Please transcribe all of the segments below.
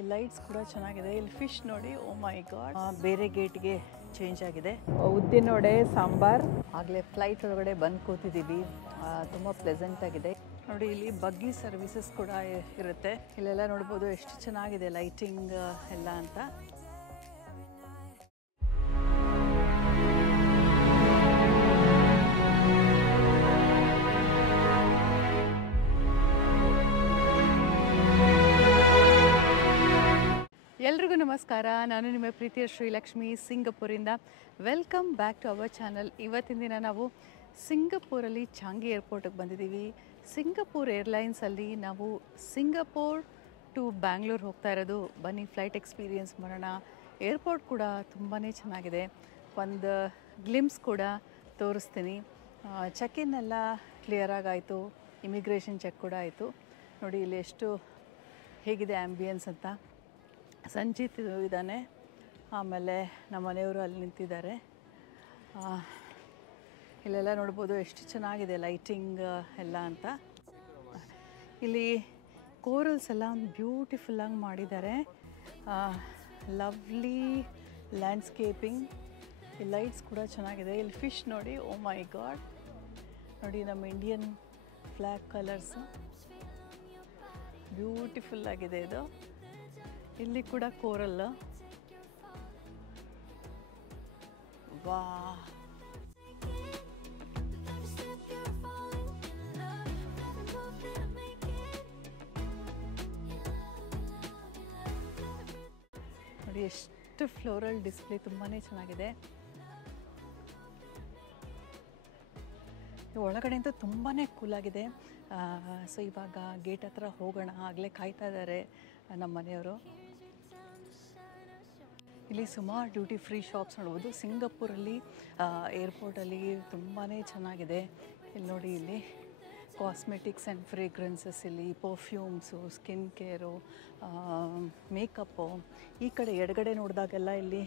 ಈ ಲೈಟ್ಸ್ ಕೂಡ ಚೆನ್ನಾಗಿದೆ. ಇಲ್ಲಿ ಫಿಶ್ ನೋಡಿ, ಓ ಮೈ ಗಾಡ್. ಬೇರೆ ಗೇಟ್ಗೆ ಚೇಂಜ್ ಆಗಿದೆ. ಉದ್ದಿನ ವಡೆ ಸಾಂಬಾರ್. ಆಗಲೇ ಫ್ಲೈಟ್ ಒಳಗಡೆ ಬಂದು ಕೂತಿದ್ದೀವಿ. ತುಂಬ ಪ್ಲೆಸೆಂಟ್ ಆಗಿದೆ ನೋಡಿ. ಇಲ್ಲಿ ಬಗ್ಗಿ ಸರ್ವಿಸಸ್ ಕೂಡ ಇರುತ್ತೆ. ಇಲ್ಲೆಲ್ಲ ನೋಡ್ಬೋದು ಎಷ್ಟು ಚೆನ್ನಾಗಿದೆ ಲೈಟಿಂಗ್ ಎಲ್ಲ ಅಂತ. ಎಲ್ರಿಗೂ ನಮಸ್ಕಾರ. ನಾನು ನಿಮ್ಮ ಪ್ರೀತಿಯ ಶ್ರೀಲಕ್ಷ್ಮಿ ಸಿಂಗಪೂರಿಂದ. Welcome back to our channel. ಇವತ್ತಿನ ದಿನ ನಾವು ಸಿಂಗಪೂರಲ್ಲಿ ಚಾಂಗಿ ಏರ್ಪೋರ್ಟಿಗೆ ಬಂದಿದ್ದೀವಿ. ಸಿಂಗಪೂರ್ ಏರ್ಲೈನ್ಸಲ್ಲಿ ನಾವು ಸಿಂಗಪೂರ್ ಟು ಬ್ಯಾಂಗ್ಳೂರ್ ಹೋಗ್ತಾ ಇರೋದು. ಬನ್ನಿ ಫ್ಲೈಟ್ ಎಕ್ಸ್ಪೀರಿಯನ್ಸ್ ಮಾಡೋಣ. ಏರ್ಪೋರ್ಟ್ ಕೂಡ ತುಂಬಾ ಚೆನ್ನಾಗಿದೆ. ಒಂದು ಗ್ಲಿಮ್ಸ್ ಕೂಡ ತೋರಿಸ್ತೀನಿ. ಚೆಕ್-ಇನ್ ಎಲ್ಲ ಕ್ಲಿಯರಾಗಾಯಿತು. ಇಮಿಗ್ರೇಷನ್ ಚೆಕ್ ಕೂಡ ಆಯಿತು. ನೋಡಿ ಇಲ್ಲಿ ಎಷ್ಟು ಹೇಗಿದೆ ಆ್ಯಂಬಿಯನ್ಸ್ ಅಂತ. ಸಂಜಿತ್ ಇದ್ದಾನೆ, ಆಮೇಲೆ ನಮ್ಮ ಮನೆಯವರು ಅಲ್ಲಿ ನಿಂತಿದ್ದಾರೆ. ಇಲ್ಲೆಲ್ಲ ನೋಡ್ಬೋದು ಎಷ್ಟು ಚೆನ್ನಾಗಿದೆ ಲೈಟಿಂಗ್ ಎಲ್ಲ ಅಂತ. ಇಲ್ಲಿ ಕೋರಲ್ಸ್ ಎಲ್ಲ ಬ್ಯೂಟಿಫುಲ್ಲಾಗಿ ಮಾಡಿದ್ದಾರೆ. Lovely landscaping. ಈ ಲೈಟ್ಸ್ ಕೂಡ ಚೆನ್ನಾಗಿದೆ. ಇಲ್ಲಿ ಫಿಶ್ ನೋಡಿ, ಓ ಮೈ ಗಾಡ್. ನೋಡಿ ನಮ್ಮ ಇಂಡಿಯನ್ ಫ್ಲ್ಯಾಗ್ ಕಲರ್ಸು ಬ್ಯೂಟಿಫುಲ್ಲಾಗಿದೆ ಇದು. ಇಲ್ಲಿ ಕೂಡ ಕೋರಲ್. ವಾ, ನೋಡಿ ಎಷ್ಟು ಫ್ಲೋರಲ್ ಡಿಸ್ಪ್ಲೇ, ತುಂಬಾ ಚೆನ್ನಾಗಿದೆ. ಒಳಗಡೆಯಿಂದ ತುಂಬಾ ಕೂಲಾಗಿದೆ. ಸೊ ಇವಾಗ ಗೇಟ್ ಹತ್ರ ಹೋಗೋಣ. ಆಗಲೇ ಕಾಯ್ತಾ ಇದ್ದಾರೆ ನಮ್ಮ ಮನೆಯವರು. ಇಲ್ಲಿ ಸುಮಾರು ಡ್ಯೂಟಿ ಫ್ರೀ ಶಾಪ್ಸ್ ನೋಡ್ಬೋದು. ಸಿಂಗಪೂರಲ್ಲಿ ಏರ್ಪೋರ್ಟಲ್ಲಿ ತುಂಬಾ ಚೆನ್ನಾಗಿದೆ. ಇಲ್ಲಿ ನೋಡಿ, ಇಲ್ಲಿ ಕಾಸ್ಮೆಟಿಕ್ಸ್ ಆ್ಯಂಡ್ ಫ್ರೇಗ್ರೆನ್ಸಸ್, ಇಲ್ಲಿ ಪರ್ಫ್ಯೂಮ್ಸು, ಸ್ಕಿನ್ ಕೇರು, ಮೇಕಪ್ಪು. ಈ ಕಡೆ ಎಡಗಡೆ ನೋಡಿದಾಗೆಲ್ಲ ಇಲ್ಲಿ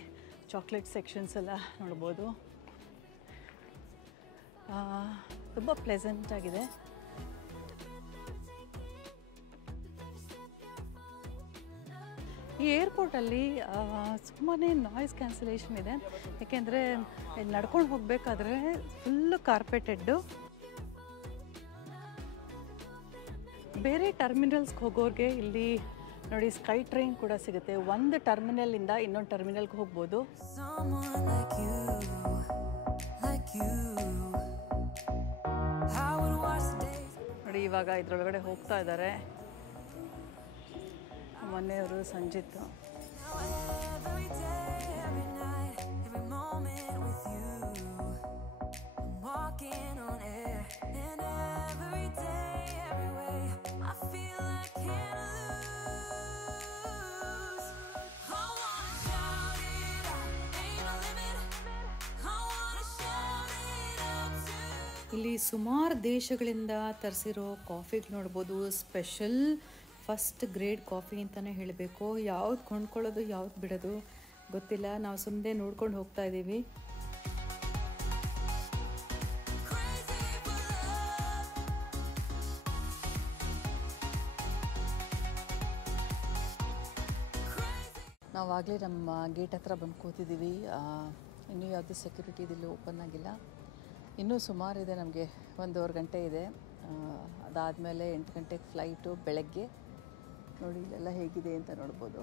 ಚಾಕ್ಲೇಟ್ ಸೆಕ್ಷನ್ಸ್ ಎಲ್ಲ ನೋಡ್ಬೋದು. ತುಂಬ ಪ್ಲೆಸೆಂಟ್ ಆಗಿದೆ. ಈ ಏರ್ಪೋರ್ಟಲ್ಲಿ ತುಂಬಾ ನಾಯ್ಸ್ ಕ್ಯಾನ್ಸಲೇಷನ್ ಇದೆ. ಯಾಕೆಂದರೆ ಇಲ್ಲಿ ನಡ್ಕೊಂಡು ಹೋಗಬೇಕಾದ್ರೆ ಫುಲ್ಲು ಕಾರ್ಪೆಟೆಡ್ಡು. ಬೇರೆ ಟರ್ಮಿನಲ್ಸ್ಗೆ ಹೋಗೋರಿಗೆ ಇಲ್ಲಿ ನೋಡಿ ಸ್ಕೈ ಟ್ರೈನ್ ಕೂಡ ಸಿಗುತ್ತೆ. ಒಂದು ಟರ್ಮಿನಲಿಂದ ಇನ್ನೊಂದು ಟರ್ಮಿನಲ್ಗೆ ಹೋಗ್ಬೋದು. ನೋಡಿ ಇವಾಗ ಇದ್ರೊಳಗಡೆ ಹೋಗ್ತಾ ಇದ್ದಾರೆ ಮನೆಯವರು, ಸಂಜಿತ್. ಇಲ್ಲಿ ಸುಮಾರು ದೇಶಗಳಿಂದ ತರಿಸಿರೋ ಕಾಫಿಗೆ ನೋಡ್ಬೋದು. ಸ್ಪೆಷಲ್ ಫಸ್ಟ್ ಗ್ರೇಡ್ ಕಾಫಿ ಅಂತಲೇ ಹೇಳಬೇಕು. ಯಾವ್ದು ಕೊಂಡ್ಕೊಳ್ಳೋದು ಯಾವ್ದು ಬಿಡೋದು ಗೊತ್ತಿಲ್ಲ. ನಾವು ಸುಮ್ಮನೆ ನೋಡ್ಕೊಂಡು ಹೋಗ್ತಾ ಇದ್ದೀವಿ. ನಾವಾಗಲೇ ನಮ್ಮ ಗೇಟ್ ಹತ್ರ ಬಂದು ಕೂತಿದ್ದೀವಿ. ಇನ್ನೂ ಯಾವುದೇ ಸೆಕ್ಯೂರಿಟಿ ಇಲ್ಲಿ ಓಪನ್ ಆಗಿಲ್ಲ. ಇನ್ನೂ ಸುಮಾರಿದೆ, ನಮಗೆ 1.5 ಗಂಟೆ ಇದೆ. ಅದಾದಮೇಲೆ 8 ಗಂಟೆಗೆ ಫ್ಲೈಟು ಬೆಳಗ್ಗೆ. ನೋಡಿ ಇಲ್ಲೆಲ್ಲ ಹೇಗಿದೆ ಅಂತ ನೋಡ್ಬೋದು.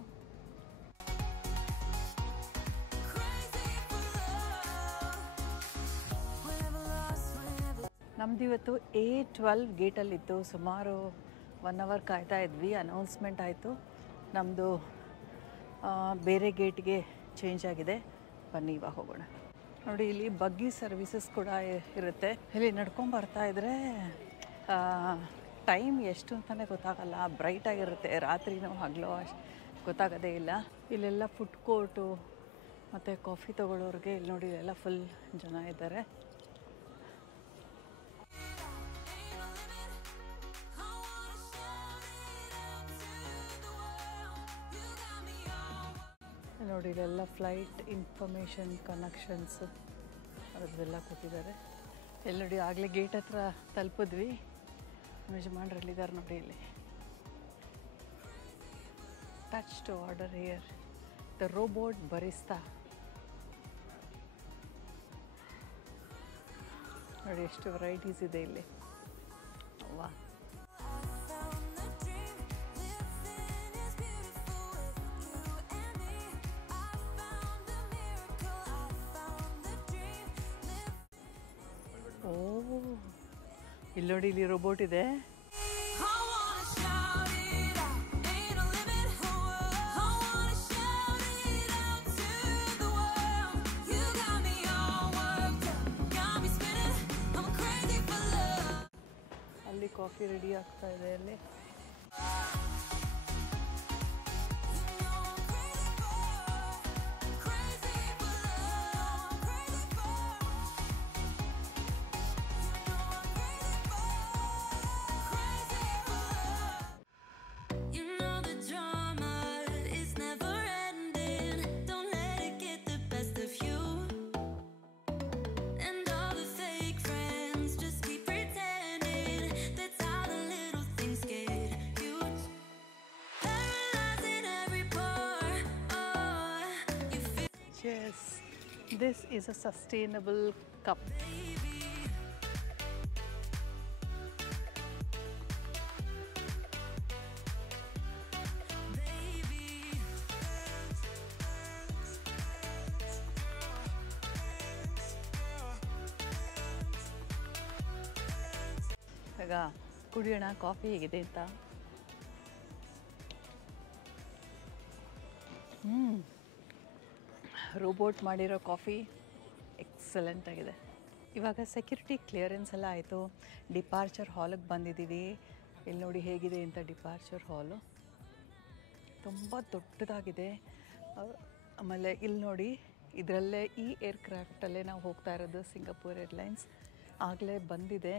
ನಮ್ದು ಇವತ್ತು A12 ಗೇಟಲ್ಲಿತ್ತು. ಸುಮಾರು 1 ಅವರ್ ಕಾಯ್ತಾ ಇದ್ವಿ. ಅನೌನ್ಸ್ಮೆಂಟ್ ಆಯಿತು, ನಮ್ಮದು ಬೇರೆ ಗೇಟ್ಗೆ ಚೇಂಜ್ ಆಗಿದೆ. ಬನ್ನಿ ಇವಾಗ ಹೋಗೋಣ. ನೋಡಿ ಇಲ್ಲಿ ಬಗ್ಗಿ ಸರ್ವಿಸಸ್ ಕೂಡ ಇರುತ್ತೆ. ಇಲ್ಲಿ ನಡ್ಕೊಂಡು ಬರ್ತಾ ಇದ್ದರೆ ಟೈಮ್ ಎಷ್ಟು ಅಂತಲೇ ಗೊತ್ತಾಗಲ್ಲ. ಬ್ರೈಟಾಗಿರುತ್ತೆ. ರಾತ್ರಿನೂ ಹಗಲೋ ಗೊತ್ತಾಗೋದೇ ಇಲ್ಲ. ಇಲ್ಲೆಲ್ಲ ಫುಡ್ ಕೋರ್ಟು ಮತ್ತು ಕಾಫಿ ತೊಗೊಳ್ಳೋರಿಗೆ ಇಲ್ಲಿ ನೋಡಿ ಇಲ್ಲೆಲ್ಲ ಫುಲ್ ಜನ ಇದ್ದಾರೆ. ನೋಡಿ ಇಲ್ಲೆಲ್ಲ ಫ್ಲೈಟ್ ಇನ್ಫಾರ್ಮೇಷನ್ ಕನೆಕ್ಷನ್ಸ್ ಅದೆಲ್ಲ ಕೊಟ್ಟಿದ್ದಾರೆ. ಇಲ್ಲಿ ನೋಡಿ ಆಗಲೇ ಗೇಟ್ ಹತ್ರ ತಲುಪಿದ್ವಿ. ಯಜಮಾನ್ರಲ್ಲಿದ್ದಾರೆ ನೋಡಿ ಇಲ್ಲಿ. touch to order here. The robot barista. ನೋಡಿ ಎಷ್ಟು ವೆರೈಟೀಸ್ ಇದೆ ಇಲ್ಲಿ. ವಾ, ಓ ಇಲ್ಲಿ ನೋಡಿ, ಇಲ್ಲಿ ರೋಬೋಟ್ ಇದೆ. ಅಲ್ಲಿ ಕಾಫಿ ರೆಡಿ ಆಗ್ತಾ ಇದೆ ಅಲ್ಲಿ. Yes, this is a sustainable cup. ಈಗ ಕುಡಿಯೋಣ ಕಾಫಿ ಹೇಗಿದೆ ಅಂತ. ರೋಬೋಟ್ ಮಾಡಿರೋ ಕಾಫಿ ಎಕ್ಸಲೆಂಟ್ ಆಗಿದೆ. ಇವಾಗ ಸೆಕ್ಯೂರಿಟಿ ಕ್ಲಿಯರೆನ್ಸ್ ಎಲ್ಲ ಆಯಿತು. ಡಿಪಾರ್ಚರ್ ಹಾಲಿಗೆ ಬಂದಿದ್ದೀವಿ. ಇಲ್ಲಿ ನೋಡಿ ಹೇಗಿದೆ ಅಂತ. ಡಿಪಾರ್ಚರ್ ಹಾಲು ತುಂಬ ದೊಡ್ಡದಾಗಿದೆ. ಆಮೇಲೆ ಇಲ್ಲಿ ನೋಡಿ, ಇದರಲ್ಲೇ ಈ ಏರ್ಕ್ರಾಫ್ಟಲ್ಲೇ ನಾವು ಹೋಗ್ತಾ ಇರೋದು. ಸಿಂಗಪೂರ್ ಏರ್ಲೈನ್ಸ್ ಆಗಲೇ ಬಂದಿದೆ.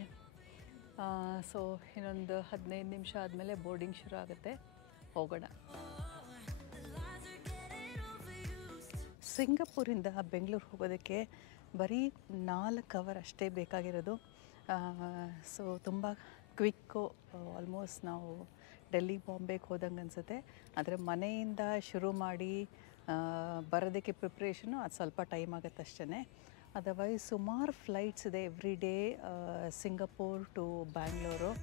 ಸೊ ಇನ್ನೊಂದು 15 ನಿಮಿಷ ಆದಮೇಲೆ ಬೋರ್ಡಿಂಗ್ ಶುರು ಆಗುತ್ತೆ. ಹೋಗೋಣ. ಸಿಂಗಪೂರಿಂದ ಬೆಂಗಳೂರು ಹೋಗೋದಕ್ಕೆ ಬರೀ 4 ಅವರ್ ಅಷ್ಟೇ ಬೇಕಾಗಿರೋದು. ಸೊ ತುಂಬ ಕ್ವಿಕ್ಕು. ಆಲ್ಮೋಸ್ಟ್ ನಾವು ಡೆಲ್ಲಿ ಬಾಂಬೆಗೆ ಹೋದಂಗೆ ಅನಿಸುತ್ತೆ. ಆದರೆ ಮನೆಯಿಂದ ಶುರು ಮಾಡಿ ಬರೋದಕ್ಕೆ ಪ್ರಿಪ್ರೇಷನು ಅದು ಸ್ವಲ್ಪ ಟೈಮ್ ಆಗುತ್ತೆ ಅಷ್ಟೇ. ಅದರ್ವೈಸ್ ಸುಮಾರು ಫ್ಲೈಟ್ಸ್ ಇದೆ every day Singapore to Bangalore.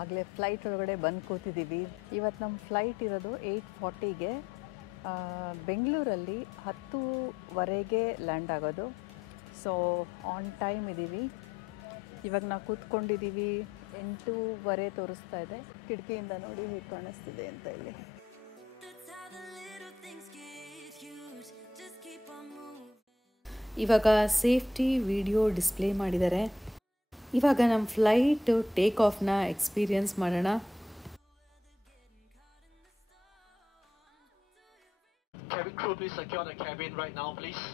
ಆಗಲೇ ಫ್ಲೈಟ್ ಒಳಗಡೆ ಬಂದು ಕೂತಿದ್ದೀವಿ. ಇವತ್ತು ನಮ್ಮ ಫ್ಲೈಟ್ ಇರೋದು 8:40ಗೆ. ಬೆಂಗಳೂರಲ್ಲಿ 10:15ಗೆ ಲ್ಯಾಂಡ್ ಆಗೋದು. ಸೊ ಆನ್ ಟೈಮ್ ಇದ್ದೀವಿ. ಇವಾಗ ನಾವು ಕೂತ್ಕೊಂಡಿದ್ದೀವಿ. 8:15 ತೋರಿಸ್ತಾ ಇದೆ. ಕಿಟಕಿಯಿಂದ ನೋಡಿ ಹೇಗೆ ಕಾಣಿಸ್ತಿದೆ ಅಂತ ಇಲ್ಲಿ. ಇವಾಗ ಸೇಫ್ಟಿ ವಿಡಿಯೋ ಡಿಸ್ಪ್ಲೇ ಮಾಡಿದ್ದಾರೆ. ಇವಾಗ ನಮ್ಮ ಫ್ಲೈಟ್ ಟೇಕ್ ಆಫ್ನ ಎಕ್ಸ್ಪೀರಿಯನ್ಸ್ ಮಾಡೋಣ. Cabin crew, please secure the cabin right now, please.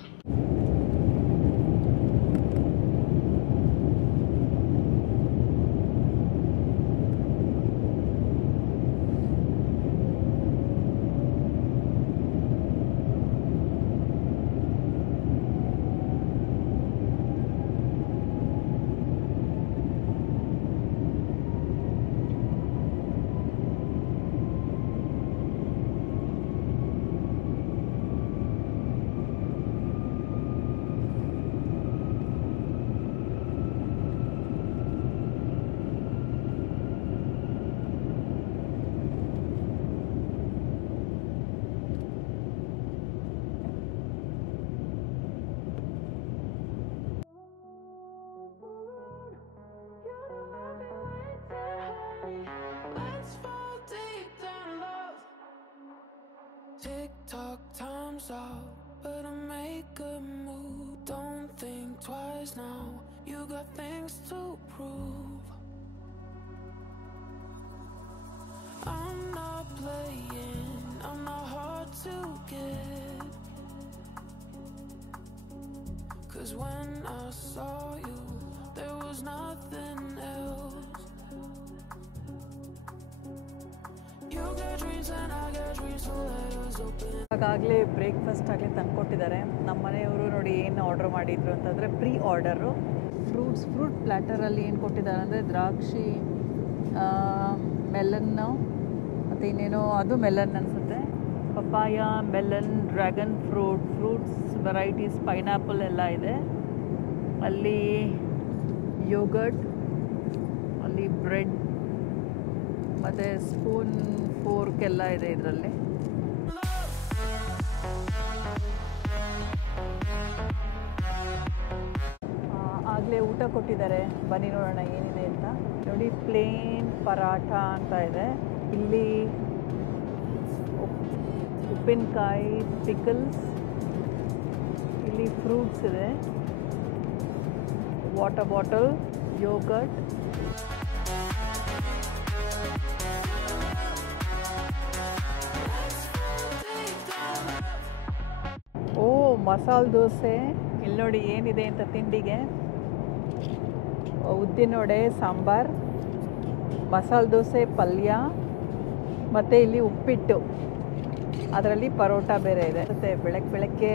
Tick-tock, time's out, better make a move. Don't think twice now, you got things to prove. I'm not playing, I'm not hard to get. 'Cause when I saw you, there was nothing else. You got dreams and I got dreams, so let us open. ಹಾಗಾಗಲೇ breakfast ಆಗಲೇ ತಂದುಕೊಟ್ಟಿದ್ದಾರೆ. ನಮ್ಮ ಮನೆಯವರು ನೋಡಿ ಏನು order ಮಾಡಿದ್ರು ಅಂತಂದರೆ pre order fruit ಪ್ಲ್ಯಾಟರಲ್ಲಿ ಏನು ಕೊಟ್ಟಿದ್ದಾರೆ ಅಂದರೆ ದ್ರಾಕ್ಷಿ, ಮೆಲನ್ನು ಮತ್ತು ಇನ್ನೇನೋ ಅದು ಮೆಲನ್ ಅನಿಸುತ್ತೆ, papaya, melon, dragon fruits varieties, pineapple ಎಲ್ಲ ಇದೆ. ಅಲ್ಲಿ ಯೋಗರ್ಟ್, ಅಲ್ಲಿ ಬ್ರೆಡ್ ಮತ್ತು ಸ್ಪೂನ್, ಫೋರ್ಕ್ ಎಲ್ಲ ಇದೆ ಇದರಲ್ಲಿ. ಆಗಲೇ ಊಟ ಕೊಟ್ಟಿದ್ದಾರೆ, ಬನ್ನಿ ನೋಡೋಣ ಏನಿದೆ ಅಂತ. ನೋಡಿ ಪ್ಲೇನ್ ಪರಾಠ ಅಂತ ಇದೆ. ಇಲ್ಲಿ ಉಪ್ಪಿನಕಾಯಿ, ಪಿಕಲ್ಸ್, ಇಲ್ಲಿ ಫ್ರೂಟ್ಸ್ ಇದೆ, ವಾಟರ್ ಬಾಟಲ್, ಯೋಗರ್ಟ್. ಓ ಮಸಾಲೆ ದೋಸೆ. ಇಲ್ಲಿ ನೋಡಿ ಏನಿದೆ ಅಂತ ತಿಂಡಿಗೆ. ಉದ್ದಿನವಡೆ, ಸಾಂಬಾರ್, ಮಸಾಲೆ ದೋಸೆ, ಪಲ್ಯ ಮತ್ತು ಇಲ್ಲಿ ಉಪ್ಪಿಟ್ಟು, ಅದರಲ್ಲಿ ಪರೋಟ ಬೇರೆ ಇದೆ. ಮತ್ತು ಬೆಳಗ್ಗೆ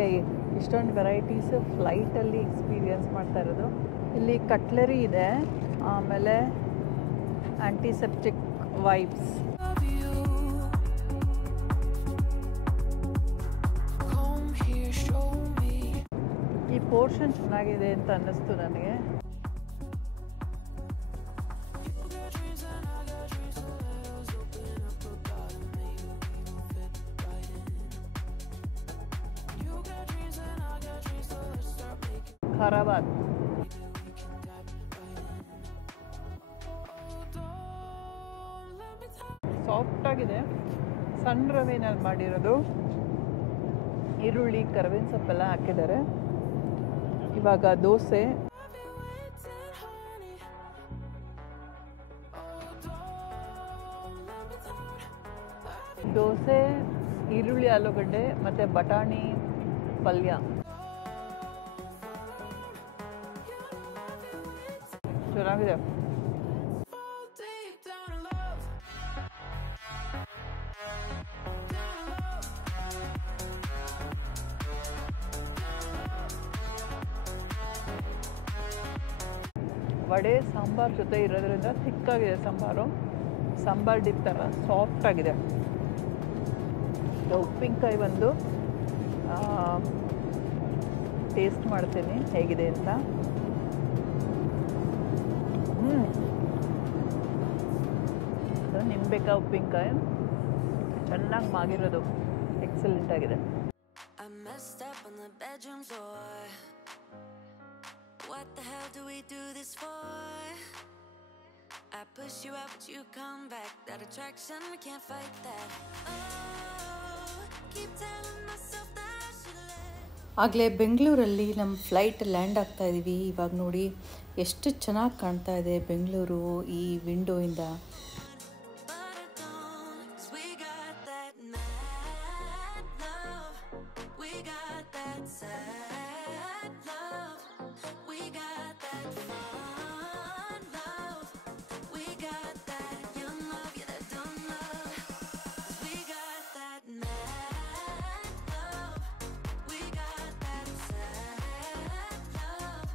ಇಷ್ಟೊಂದು ವೆರೈಟೀಸು ಫ್ಲೈಟಲ್ಲಿ ಎಕ್ಸ್ಪೀರಿಯನ್ಸ್ ಮಾಡ್ತಾ ಇರೋದು. ಇಲ್ಲಿ ಕಟ್ಲರಿ ಇದೆ, ಆಮೇಲೆ antiseptic wipes. Love you. Come here, show me. ಈ ಪೋರ್ಷನ್ ಚೆನ್ನಾಗಿದೆ ಅಂತ ಅನ್ನಿಸ್ತು ನನಗೆ. ಖರಾಬಾತ್ ಸಾಫ್ಟಾಗಿದೆ, ಸಣ್ಣ ರವೆನಲ್ಲಿ ಮಾಡಿರೋದು. ಈರುಳ್ಳಿ, ಕರಿಬೇವಿನ ಸೊಪ್ಪೆಲ್ಲ ಹಾಕಿದ್ದಾರೆ. ಇವಾಗ ದೋಸೆ. ದೋಸೆ, ಈರುಳ್ಳಿ ಆಲೂಗಡ್ಡೆ ಮತ್ತು ಬಟಾಣಿ ಪಲ್ಯ. ಚೆನ್ನಾಗಿದೆ. ವಡೆ ಸಾಂಬಾರು ಜೊತೆ ಇರೋದ್ರಿಂದ ಥಿಕ್ಕಾಗಿದೆ ಸಾಂಬಾರು. ಸಾಂಬಾರು ಡಿಪ್ ಥರ ಸಾಫ್ಟಾಗಿದೆ. ಉಪ್ಪಿನಕಾಯಿ ಒಂದು ಟೇಸ್ಟ್ ಮಾಡ್ತೀನಿ ಹೇಗಿದೆ ಅಂತ. ನಿಂಬೆಕಾಯಿ ಉಪ್ಪಿನಕಾಯಿ ಚೆನ್ನಾಗಿ ಮಾಗಿರೋದು, ಎಕ್ಸಲೆಂಟ್ ಆಗಿದೆ. I messed up on the bedroom floor. What the hell do we do this for? I push you out, but you come back. That attraction, we can't fight that. Oh, keep telling myself that I should let. ಆಗಲೇ ಬೆಂಗಳೂರಲ್ಲಿ ನಮ್ಮ flight land ಆಗ್ತಾ ಇದ್ದೀವಿ. ಇವಾಗ ನೋಡಿ ಎಷ್ಟು ಚೆನ್ನಾಗಿ ಕಾಣ್ತಾ ಇದೆ ಬೆಂಗಳೂರು ಈ ವಿಂಡೋಯಿಂದ. But I don't, 'cause we got that mad love. We got that sad love. We got that fun love. We got that young love, yeah, that dumb love. 'Cause we got that mad love. We got that sad love.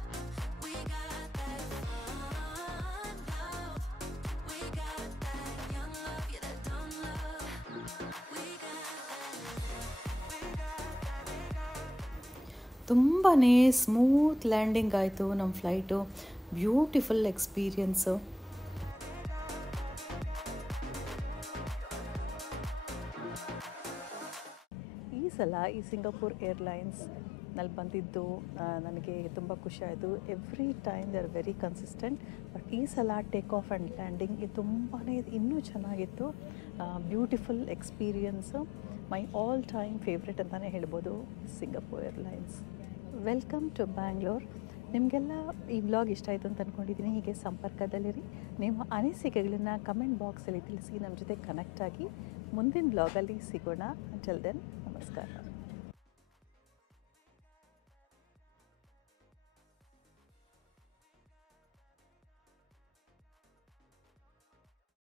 We got that fun love. We got that young love, yeah, that dumb love. We got ತುಂಬಾ smooth landing ಆಯಿತು ನಮ್ಮ flight. Beautiful experience. ಈ ಸಲ ಈ Singapore ಏರ್ಲೈನ್ಸ್ನಲ್ಲಿ ಬಂದಿದ್ದು ನನಗೆ ತುಂಬ ಖುಷಿ ಆಯಿತು. Every time they are very consistent. But ಈ ಸಲ ಟೇಕ್ ಆಫ್ ಆ್ಯಂಡ್ ಲ್ಯಾಂಡಿಂಗ್ ಇದು ತುಂಬಾ ಇನ್ನೂ ಚೆನ್ನಾಗಿತ್ತು. Beautiful experience. My all time favourite ಅಂತಲೇ ಹೇಳ್ಬೋದು Singapore Airlines. Welcome to Bangalore. ನಿಮಗೆಲ್ಲ ಈ ವ್ಲಾಗ್ ಇಷ್ಟ ಆಯಿತು ಅಂತ ಅಂದ್ಕೊಂಡಿದ್ದೀನಿ. ಹೀಗೆ ಸಂಪರ್ಕದಲ್ಲಿರಿ. ನಿಮ್ಮ ಅನಿಸಿಕೆಗಳನ್ನು ಕಮೆಂಟ್ ಬಾಕ್ಸಲ್ಲಿ ತಿಳಿಸಿ ನಮ್ಮ ಜೊತೆ ಕನೆಕ್ಟ್ ಆಗಿ ಮುಂದಿನ ವ್ಲಾಗಲ್ಲಿ ಸಿಗೋಣ. ಅಂಟಿಲ್ ದೆನ್ ನಮಸ್ಕಾರ.